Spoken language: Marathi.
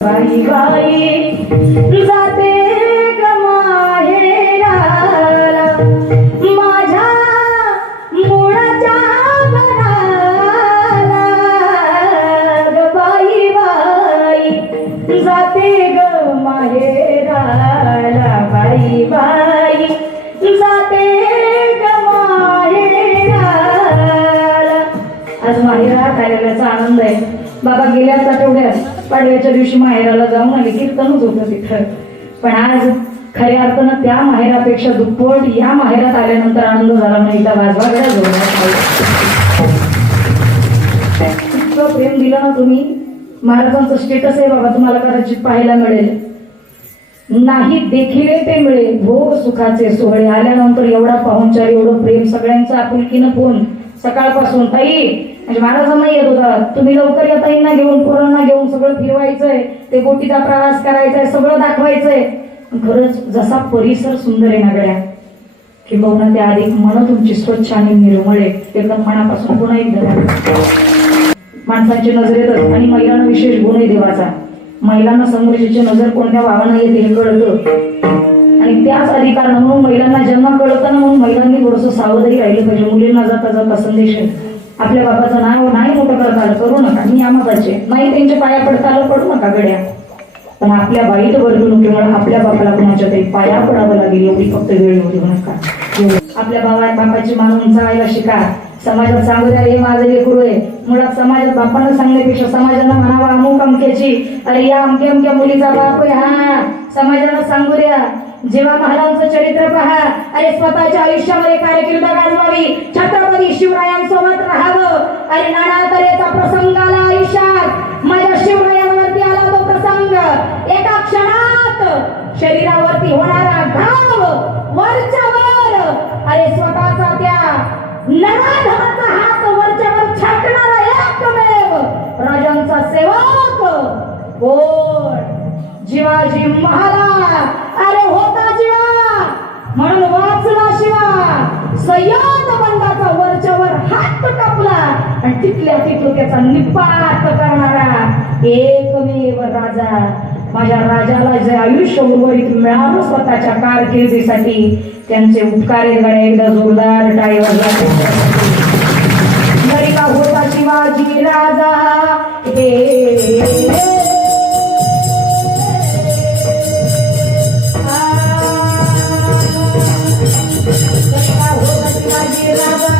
बाई बाई जाते ग माहेराला माझ्या मुळाच्या घराला ग बाई बाई जाते ग माहेराला बाई बाई जाते ग माहेराला। आज माहेरा कार्यालयाचा आनंद आहे। बाबा गेल्याच आठवड्यात पाडव्याच्या दिवशी माहेराला जाऊन आले, कीर्तनच होतं तिथं। पण आज खऱ्या अर्थानं त्या माहेरापेक्षा दुप्पट या माहेरात आल्यानंतर आनंद झाला नाही का वाजवागड्या इतकं प्रेम दिलं ना तुम्ही। महाराजांचं स्टेटस आहे बाबा, तुम्हाला कदाचित पाहायला मिळेल, नाही देखील ते मिळेल भोग सुखाचे सोहळे। आल्यानंतर एवढा पाहुणचार, एवढं प्रेम, सगळ्यांचं आपुलकीनं फोन सकाळपासून। ताई म्हणजे महाराजांना येत होता, तुम्ही लवकर या ताईंना घेऊन, पोरांना घेऊन सगळं फिरवायचंय, ते बोटीचा प्रवास करायचाय, सगळं दाखवायचंय। खरंच जसा परिसर सुंदर आहे ना गड्या, किंबहुना त्या अधिक मन तुमची स्वच्छ आणि निर्मळ आहे। एकदम मनापासून पुन्हा एकदा माणसांची नजर येतात आणि महिलांना विशेष गुण आहे देवाचा। महिलांना समोरची नजर कोणत्या भावानं येते हे कळतं आणि त्याच अधिकार म्हणून महिलांना ज्यांना कळतं ना, म्हणून महिलांनी थोडंसं सावधही राहिलं पाहिजे। मुलींना जाता जाता संदेश आहे, आपल्या बाबाचं नाव नाही मोठं करता आलं करू नका, मी आम्हाचे नाही, त्यांच्या पाया पडता आलं पडू नका गड्या। पण आपल्या वाईट वर्तणुकीमुळे आपल्या बापाला कुणाच्या तरी पाया पडावं लागेल एवढी फक्त वेळ होऊ नका। आपल्या बापाची मान उंचावायला शिका, समाजात सांगू द्या हे माझं लेकरू आहे। मुळात समाजात बापानं सांगण्यापेक्षा समाजानं म्हणावा अमुक अमक्याची, अरे या अमक्या अमक्या मुलीचा बाप आहे हा, समाजाला सांगू द्या। जेव्हा महाराजांचं चरित्र पहा, अरे स्वतःच्या आयुष्यामध्ये कारकीर्द गाजवावी, छत्रपती शिवरायांसोबत राहावं। अरे नाना तऱ्हेचा प्रसंग आला आयुष्यात, माझ्या शिवरायांवरती आला तो प्रसंग। एका क्षणात शरीरावरती होणारा घाव वरच्या वर, अरे स्वतःचा त्या नराधमाचा हात वरच्यावर छाटणारा एकमेव राजांचा सेवक कोण? शिवाजी महाराज। अरे होता जीवा म्हणून वाचला शिवा, सय्यद बंडाचा वरच्यावर हात कापला आणि तिथल्या तिथं त्याचा निपात करणारा एकमेव राजा। माझ्या राजाला जे आयुष्य उर्वरित मिळालं स्वतःच्या कारकिर्दीसाठी, त्यांचे उपकार एकदा जोरदार टाळी वाजवा। घरी का होता शिवाजी राजा हे शिवाजी राजा